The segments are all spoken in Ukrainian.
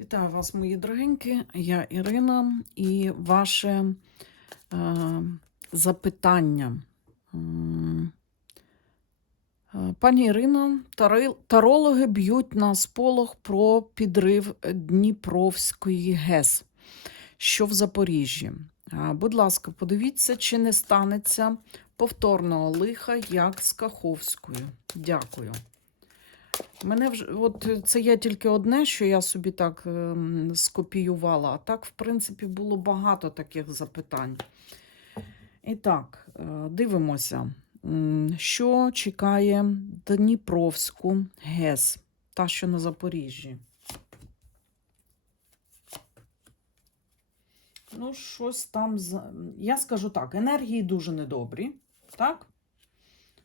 Вітаю вас, мої дорогенькі. Я Ірина і ваше е, запитання. Е, Пані Ірино, тарологи б'ють на сполох про підрив Дніпровської ГЕС, що в Запоріжжі. Будь ласка, подивіться, чи не станеться повторного лиха, як з Каховською. Дякую. Мене вже от це є тільки одне, що я собі так ем, скопіювала. А так, в принципі, було багато таких запитань. І так, е, дивимося, що чекає Дніпровську ГЕС, та, що на Запоріжжі. Ну, щось там. Я скажу так: енергії дуже недобрі. Так?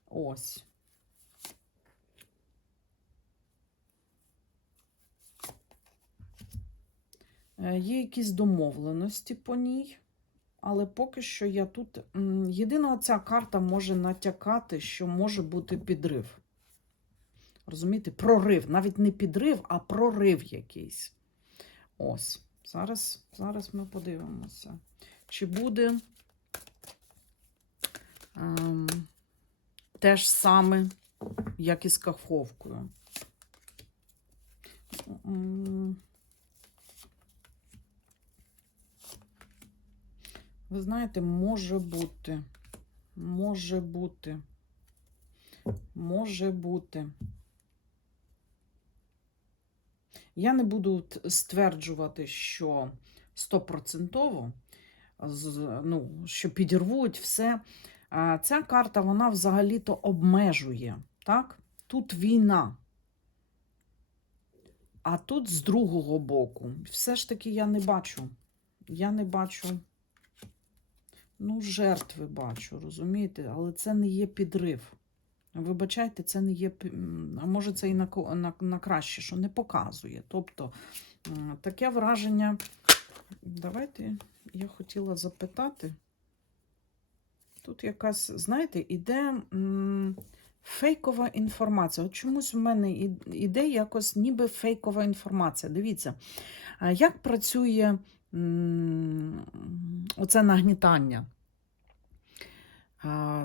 Ось. Є якісь домовленості по ній, але поки що я тут. Єдина ця карта може натякати, що може бути підрив. Розумієте, прорив. Навіть не підрив, а прорив якийсь. Ось. Зараз, зараз ми подивимося, чи буде ем, те ж саме, як і з каховкою. Ви знаєте, може бути. Може бути. Може бути. Я не буду стверджувати, що стопроцентово, ну, що підірвуть все. Ця карта, вона взагалі-то обмежує. Так? Тут війна. А тут з другого боку. Все ж таки я не бачу. Я не бачу. Ну, жертви бачу, розумієте? Але це не є підрив. Вибачайте, це не є. А може, це і на, на, на краще, що не показує. Тобто таке враження. Давайте я хотіла запитати. Тут якась, знаєте, іде фейкова інформація. От чомусь в мене іде якось ніби фейкова інформація. Дивіться, як працює оце нагнітання?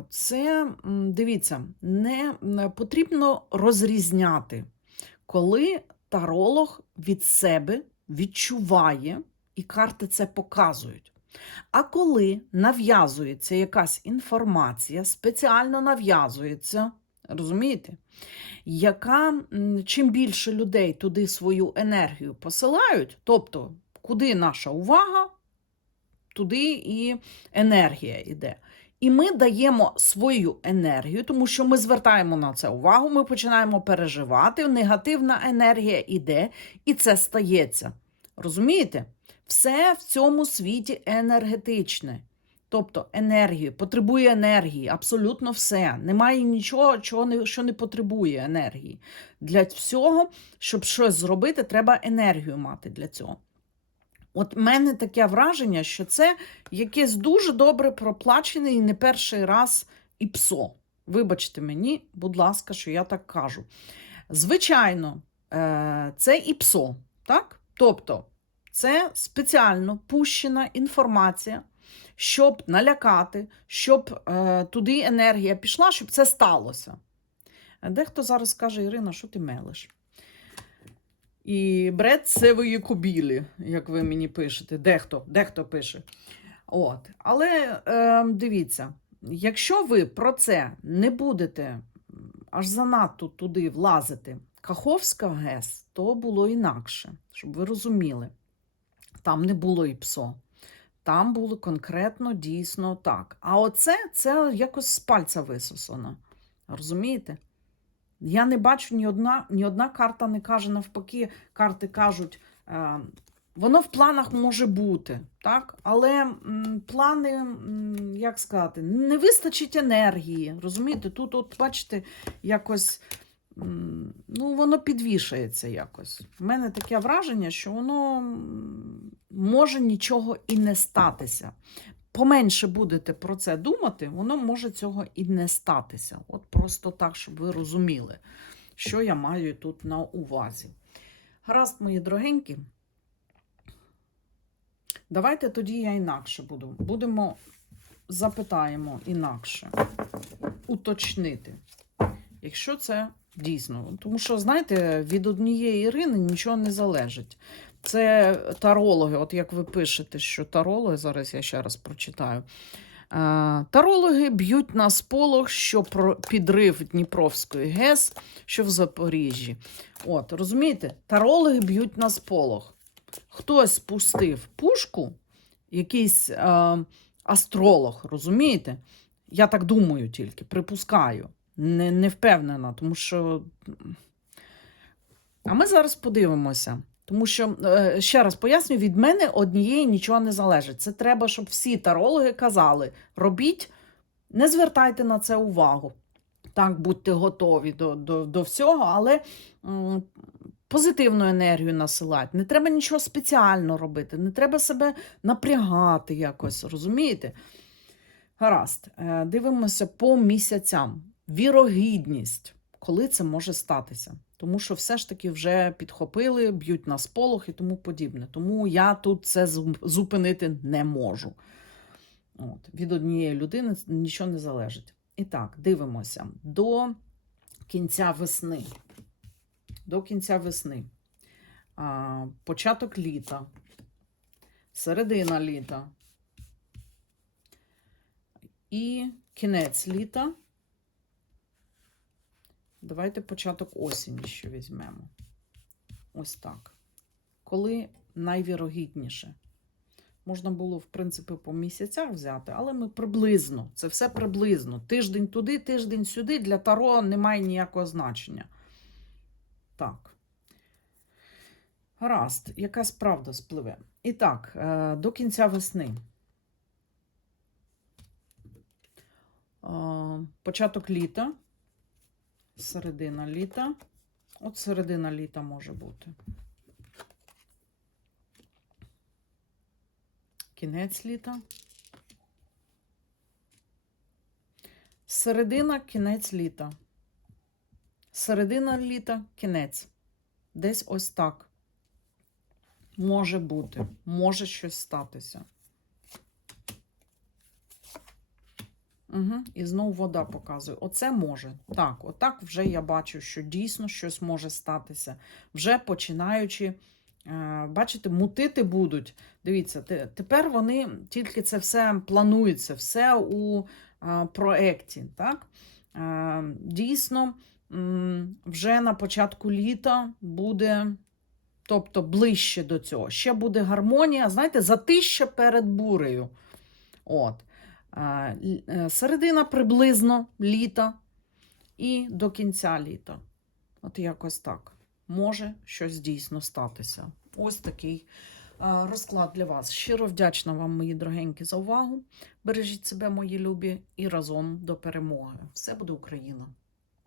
Це, дивіться, не потрібно розрізняти, коли таролог від себе відчуває, і карти це показують. А коли нав'язується якась інформація, спеціально нав'язується, розумієте? Яка чим більше людей туди свою енергію посилають, тобто куди наша увага, туди і енергія йде. І ми даємо свою енергію, тому що ми звертаємо на це увагу, ми починаємо переживати, негативна енергія йде, і це стається. Розумієте? Все в цьому світі енергетичне. Тобто енергію, потребує енергії, абсолютно все. Немає нічого, чого не, що не потребує енергії. Для всього, щоб щось зробити, треба енергію мати для цього. От мене таке враження, що це якесь дуже добре проплачене і не перший раз ІПСО. Вибачте мені, будь ласка, що я так кажу. Звичайно, е, це ІПСО, так? Тобто, це спеціально пущена інформація, щоб налякати, щоб е, туди енергія пішла, щоб це сталося. Дехто зараз каже, Ірина, що ти мелиш? І бред сивої кобілі, як ви мені пишете. Дехто, дехто пише. От. Але е, дивіться, якщо ви про це не будете аж занадто туди влазити, Каховська ГЕС, то було інакше, щоб ви розуміли. Там не було і ПСО. Там було конкретно дійсно так. А оце це якось з пальця висосано. Розумієте? Я не бачу ні одна, ні одна карта не каже навпаки, карти кажуть, е, воно в планах може бути, так? але м, плани, м, як сказати, не вистачить енергії. Розумієте, тут, от, бачите, якось м, ну, воно підвішається якось. У мене таке враження, що воно може нічого і не статися. Поменше будете про це думати, воно може цього і не статися. От просто так, щоб ви розуміли, що я маю тут на увазі. Гаразд, мої дорогенькі, Давайте тоді я інакше буду. Будемо запитаємо інакше, уточнити. Якщо це дійсно. Тому що, знаєте, від однієї Ірини нічого не залежить. Це тарологи, от як ви пишете, що тарологи, зараз я ще раз прочитаю. Е, Тарологи б'ють на сполох, що про підрив Дніпровської ГЕС, що в Запоріжжі. От, розумієте, тарологи б'ють на сполох. Хтось спустив пушку, якийсь е, астролог, розумієте? Я так думаю тільки, припускаю. Не, не впевнена, тому що. А ми зараз подивимося. Тому що, е, ще раз поясню, від мене однієї нічого не залежить. Це треба, щоб всі тарологи казали: робіть, не звертайте на це увагу. Так, будьте готові до, до, до всього, але м, позитивну енергію насилати. Не треба нічого спеціально робити, не треба себе напрягати якось, розумієте? Гаразд, Е, дивимося по місяцям. Вірогідність, коли це може статися. Тому що все ж таки вже підхопили, б'ють на сполох і тому подібне. Тому я тут це зупинити не можу. От, від однієї людини нічого не залежить. І так, дивимося до кінця весни. До кінця весни. А, початок літа, середина літа і кінець літа. Давайте початок осені ще візьмемо. Ось так. Коли найвірогідніше. Можна було, в принципі, по місяцях взяти, але ми приблизно. Це все приблизно. Тиждень туди, тиждень сюди. Для Таро немає ніякого значення. Так. Гаразд, якась правда спливе. І так, е, до кінця весни. Е, Початок літа. Середина літа. От середина літа може бути. Кінець літа. Середина, кінець літа. Середина літа, кінець. Десь ось так. Може бути. Може щось статися. Угу. І знову вода показує. Оце може. Так, отак вже я бачу, що дійсно щось може статися. Вже починаючи, е, бачите, мутити будуть. Дивіться, тепер вони тільки це все планується, все у е, проекті. Так? Е, дійсно, вже на початку літа буде. Тобто ближче до цього. Ще буде гармонія, знаєте, затища перед бурею. От. Е, Середина приблизно літа і до кінця літа. От якось так. Може щось дійсно статися. Ось такий розклад для вас. Щиро вдячна вам, мої дорогенькі, за увагу. Бережіть себе, мої любі, і разом до перемоги. Все буде Україна!